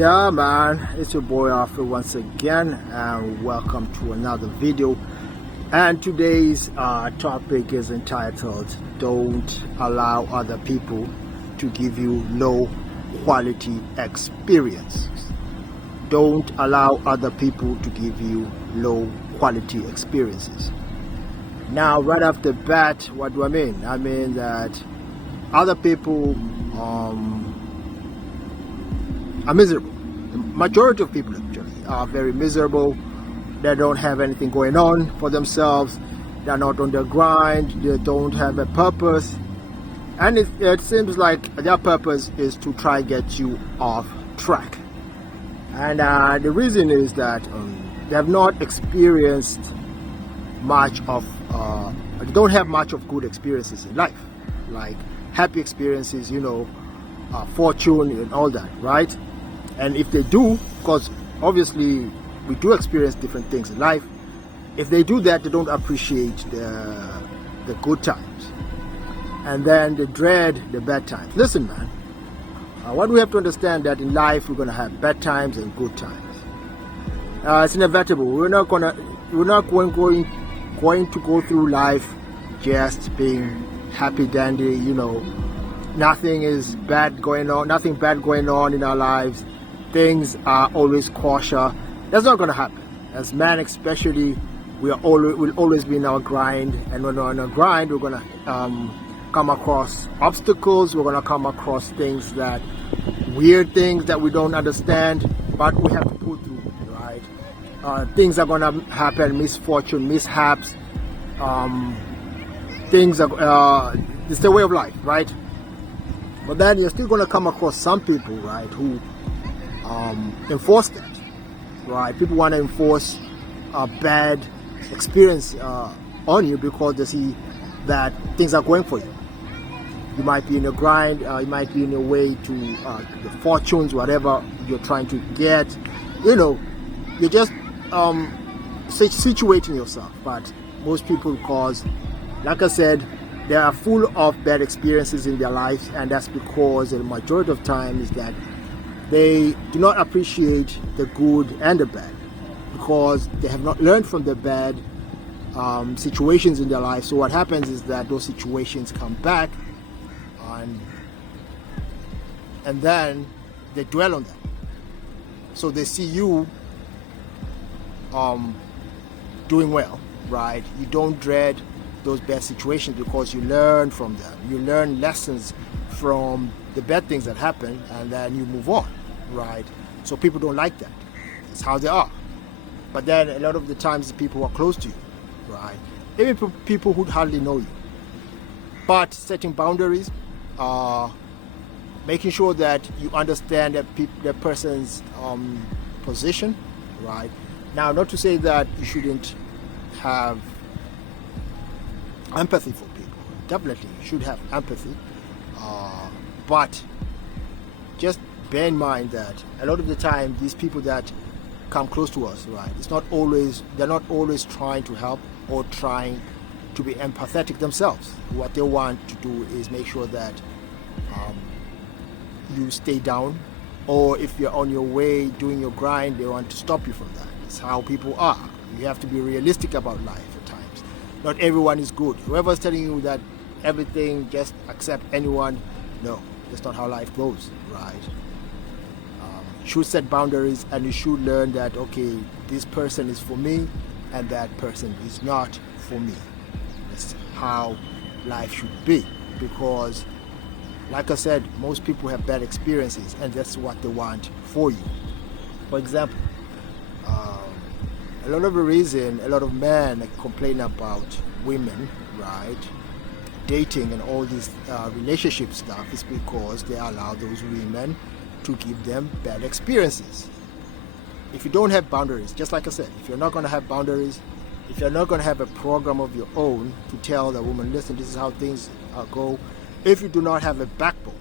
Yeah, man, it's your boy Alfred once again, and welcome to another video. And today's topic is entitled "Don't Allow Other People to Give You Low Quality Experiences." Don't allow other people to give you low quality experiences. Now, right off the bat, what do I mean? I mean that other people are miserable. The majority of people actually are very miserable. They don't have anything going on for themselves. They're not on their grind. They don't have a purpose. And it seems like their purpose is to try and get you off track. And the reason is that they have not experienced much of, they don't have much of good experiences in life. Like happy experiences, fortune and all that, right? And if they do, because obviously we do experience different things in life, if they do that, they don't appreciate the good times. And then they dread the bad times. Listen, man, what we have to understand that in life we're going to have bad times and good times. It's inevitable. We're not going to go through life just being happy dandy, nothing is bad going on, nothing bad going on in our lives. Things are always kosher. That's not going to happen. As men, especially, we'll always be in our grind, and when we're on our grind, we're going to come across obstacles. We're going to come across weird things that we don't understand, but we have to pull through, right? Things are going to happen, misfortune, mishaps. Things are it's the way of life, right? But then you're still going to come across some people, right, who enforce that, right? People want to enforce a bad experience on you because they see that things are going for you. You might be in a grind, you might be in a way to the fortunes, whatever you're trying to get. You're just situating yourself. But most people, because, like I said, they are full of bad experiences in their lives, and that's because the majority of time is that they do not appreciate the good and the bad, because they have not learned from the bad situations in their life. So what happens is that those situations come back, and then they dwell on them. So they see you doing well, right? You don't dread those bad situations because you learn from them. You learn lessons from the bad things that happen, and then you move on, right? So people don't like that. It's how they are. But then a lot of the times the people who are close to you, right? Even people who hardly know you. But setting boundaries, making sure that you understand that person's position, right? Now, not to say that you shouldn't have empathy for people. Definitely, you should have empathy. But just bear in mind that a lot of the time, these people that come close to us, right, they're not always trying to help or trying to be empathetic themselves. What they want to do is make sure that you stay down, or if you're on your way doing your grind, they want to stop you from that. It's how people are. You have to be realistic about life at times. Not everyone is good. Whoever's telling you that everything, just accept anyone, no, that's not how life goes, right? You should set boundaries, and you should learn that, okay, this person is for me and that person is not for me. That's how life should be, because like I said, most people have bad experiences, and that's what they want for you. For example, a lot of the reason a lot of men complain about women, right, dating and all this relationship stuff is because they allow those women to give them bad experiences. If you don't have boundaries, just like I said, if you're not going to have boundaries, if you're not going to have a program of your own to tell the woman, listen, this is how things go, if you do not have a backbone,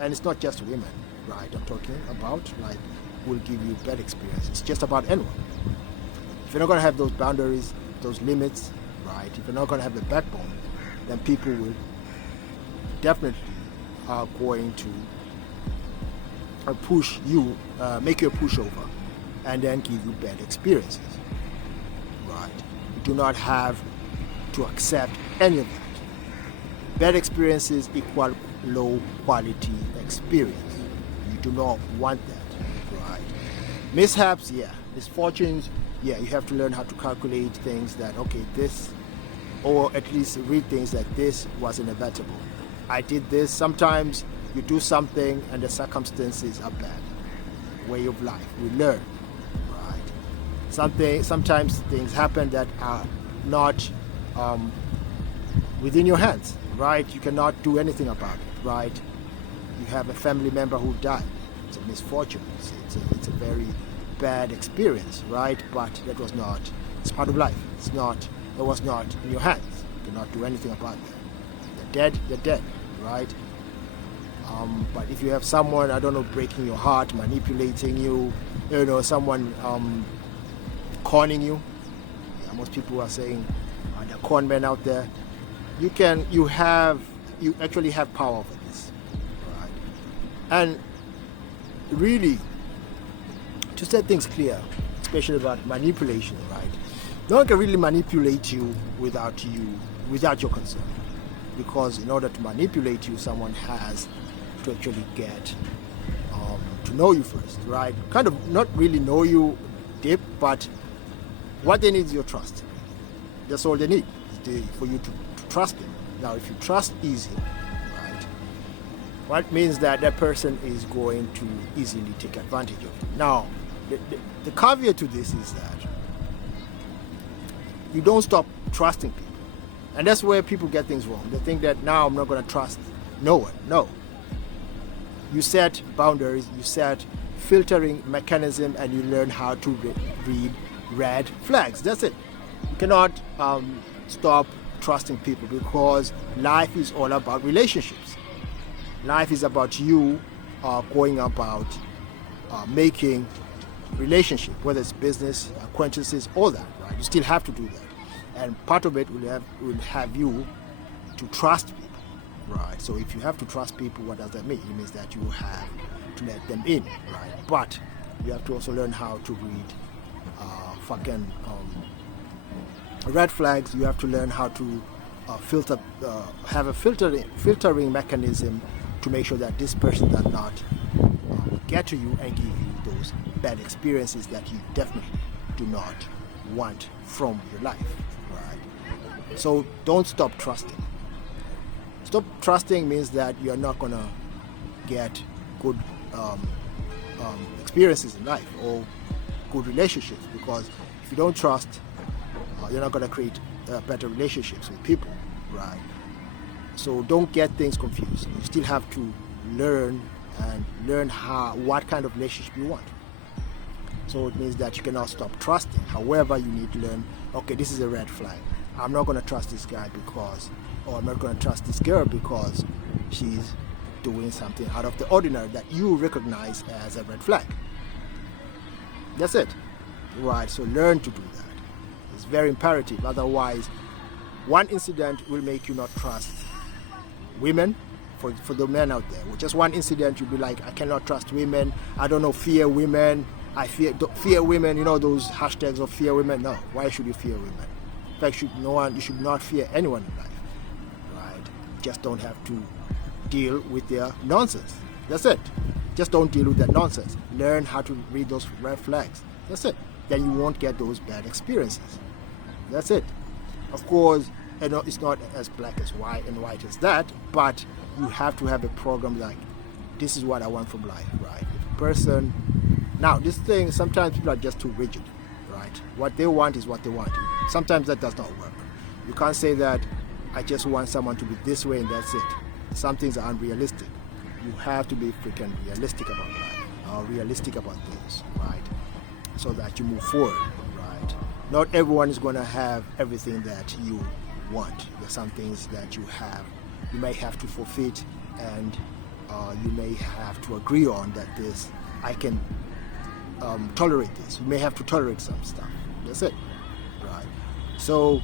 and it's not just women, right, I'm talking about, like, will give you bad experience. It's just about anyone. If you're not going to have those boundaries, those limits, right, if you're not going to have a backbone, then people will definitely are going to make you a pushover, and then give you bad experiences. Right? You do not have to accept any of that. Bad experiences equal low quality experience. You do not want that. Right? Mishaps, yeah. Misfortunes, yeah. You have to learn how to calculate things that, okay, this, or at least read things that this was inevitable. I did this. Sometimes you do something and the circumstances are bad. Way of life. We learn. Right? Sometimes things happen that are not within your hands. Right? You cannot do anything about it. Right? You have a family member who died. It's a misfortune. It's a very bad experience. Right? But that was not. It's part of life. It was not in your hands. You cannot do anything about that. They're dead. They're dead. Right? But if you have someone, I don't know, breaking your heart, manipulating you, someone conning you. Yeah, most people are saying there are con men out there. You actually have power over this, right? And really, to set things clear, especially about manipulation, right? No one can really manipulate you without your consent, because in order to manipulate you, someone has to actually get to know you first, right? Kind of not really know you deep, but what they need is your trust. That's all they need, for you to trust them. Now, if you trust easy, right, what means that person is going to easily take advantage of you. Now, the caveat to this is that you don't stop trusting people. And that's where people get things wrong. They think that now I'm not going to trust no one. No. You set boundaries, you set filtering mechanism, and you learn how to read red flags. That's it. You cannot stop trusting people, because life is all about relationships. Life is about you going about making relationship, whether it's business, acquaintances, all that, right? You still have to do that. And part of it will have you to trust people. Right, so if you have to trust people, what does that mean? It means that you have to let them in, right? But you have to also learn how to read red flags. You have to learn how to have a filtering mechanism to make sure that this person does not get to you and give you those bad experiences that you definitely do not want from your life, right? So don't stop trusting. Stop trusting means that you're not going to get good experiences in life or good relationships, because if you don't trust, you're not going to create better relationships with people, right? So don't get things confused. You still have to learn what kind of relationship you want. So it means that you cannot stop trusting. However, you need to learn, okay, this is a red flag. I'm not going to trust this guy or I'm not going to trust this girl because she's doing something out of the ordinary that you recognize as a red flag. That's it. Right, so learn to do that. It's very imperative. Otherwise, one incident will make you not trust women. For the men out there, with just one incident, you'll be like, I cannot trust women. I don't know, fear women. I fear women. Those hashtags of fear women. No, why should you fear women? In fact, you should not fear anyone in life. Just don't have to deal with their nonsense. That's it. Just don't deal with that nonsense. Learn how to read those red flags. That's it. Then you won't get those bad experiences. That's it. Of course, it's not as black as white and white as that, but you have to have a program like, this is what I want from life, right? If a person, now this thing, sometimes people are just too rigid, right? What they want is what they want. Sometimes that does not work. You can't say that I just want someone to be this way and that's it. Some things are unrealistic. You have to be freaking realistic about life, realistic about things, right? So that you move forward, right? Not everyone is going to have everything that you want. There's some things that you may have to forfeit, and you may have to agree on that I can tolerate this. You may have to tolerate some stuff. That's it, right? So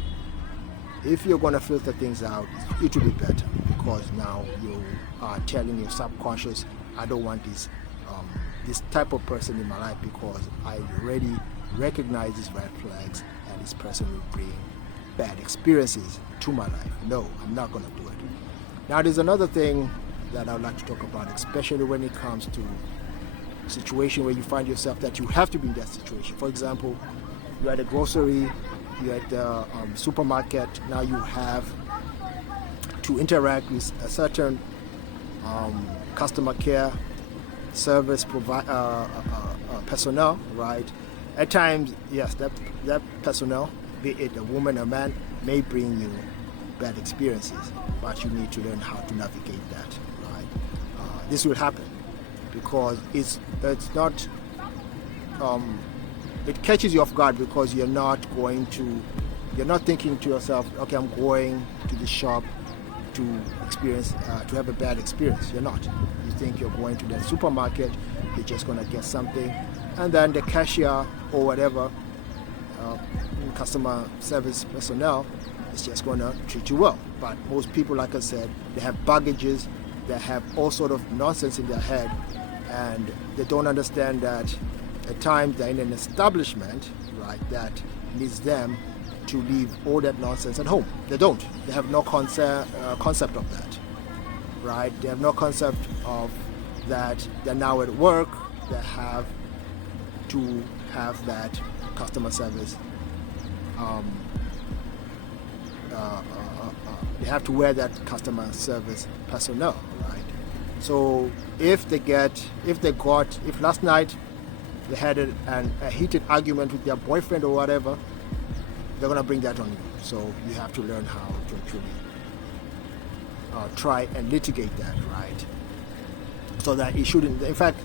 if you're going to filter things out, it will be better, because now you are telling your subconscious, I don't want this this type of person in my life because I already recognize these red flags and this person will bring bad experiences to my life. No, I'm not going to do it. Now, there's another thing that I would like to talk about, especially when it comes to a situation where you find yourself that you have to be in that situation. For example, you're at a grocery, you're at the supermarket, now you have to interact with a certain customer care service personnel, right? At times, yes, that personnel, be it a woman or man, may bring you bad experiences, but you need to learn how to navigate that, right? This will happen because it's not it catches you off guard because you're not thinking to yourself, okay, I'm going to the shop to experience to have a bad experience. You're not. You think you're going to the supermarket, you're just going to get something, and then the cashier or whatever customer service personnel is just going to treat you well. But most people, like I said, they have baggages, they have all sort of nonsense in their head, and they don't understand that at times they're in an establishment, right, that needs them to leave all that nonsense at home. They don't. They have no concept of that, right? They have no concept of that. They're now at work. They have to have that customer service. They have to wear that customer service personnel, right? So if last night they had a heated argument with their boyfriend or whatever, they're going to bring that on you. So you have to learn how to actually try and litigate that, right? So that it shouldn't, in fact,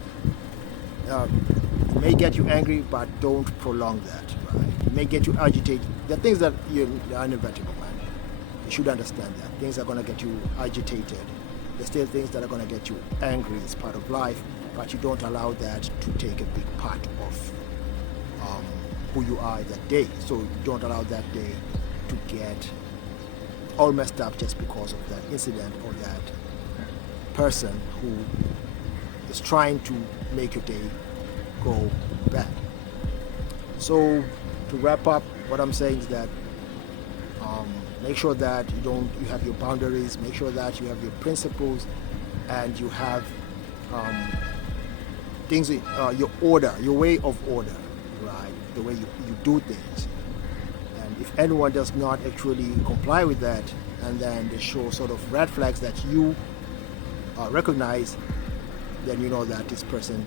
it may get you angry, but don't prolong that, right? It may get you agitated. There are things that are inevitable, man. You should understand that. Things are going to get you agitated. There's still things that are going to get you angry. It's part of life, but you don't allow that to take a big part of who you are that day. So you don't allow that day to get all messed up just because of that incident or that person who is trying to make your day go bad. So to wrap up, what I'm saying is that make sure that you have your boundaries, make sure that you have your principles, and you have things, your order, your way of order, right? The way you do things. And if anyone does not actually comply with that, and then they show sort of red flags that you recognize, then you know that this person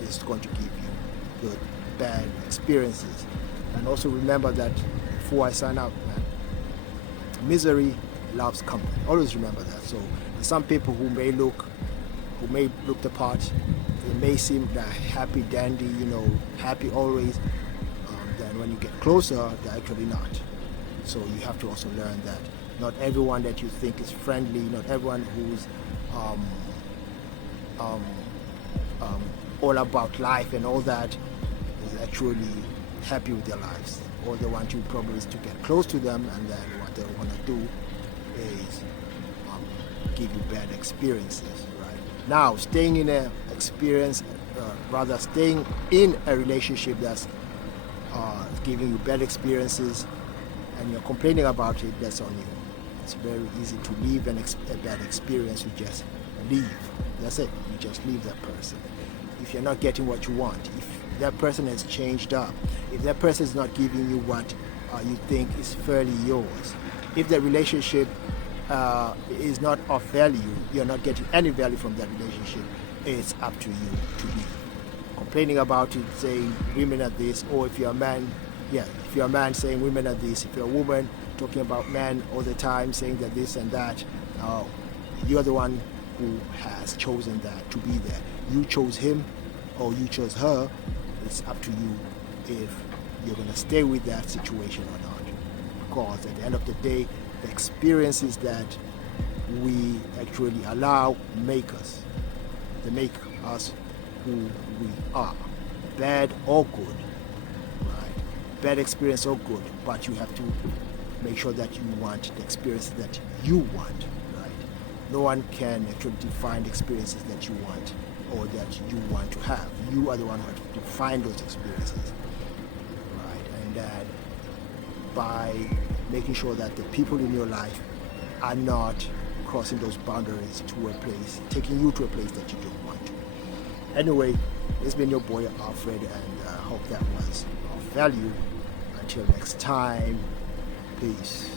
is going to give you good, bad experiences. And also remember that before I sign out, man, misery loves company. Always remember that. So some people who may look the part, they may seem like happy dandy, happy always. Then when you get closer, they're actually not. So you have to also learn that not everyone that you think is friendly, not everyone who's all about life and all that is actually happy with their lives. All they want you probably is to get close to them, and then what they want to do is give you bad experiences, right? Now, staying in a relationship that's giving you bad experiences and you're complaining about it, that's on you. It's very easy to leave a bad experience. You just leave. That's it. You just leave that person. If you're not getting what you want, if that person has changed up, if that person is not giving you what you think is fairly yours, if the relationship is not of value, you're not getting any value from that relationship, it's up to you to leave. Complaining about it, saying women are this, or if you're a man, if you're a man saying women are this, if you're a woman talking about men all the time, saying that this and that, you're the one who has chosen that to be there. You chose him or you chose her. It's up to you if you're going to stay with that situation or not. Because at the end of the day, the experiences that we actually allow make us. They make us who we are, bad or good, right? Bad experience or good, but you have to make sure that you want the experience that you want, right? No one can actually define the experiences that you want or that you want to have. You are the one who has to define those experiences, right? And that by making sure that the people in your life are not crossing those boundaries to a place, taking you to a place that you don't want to. Anyway, it's been your boy Alfred, and I hope that was of value. Until next time, peace.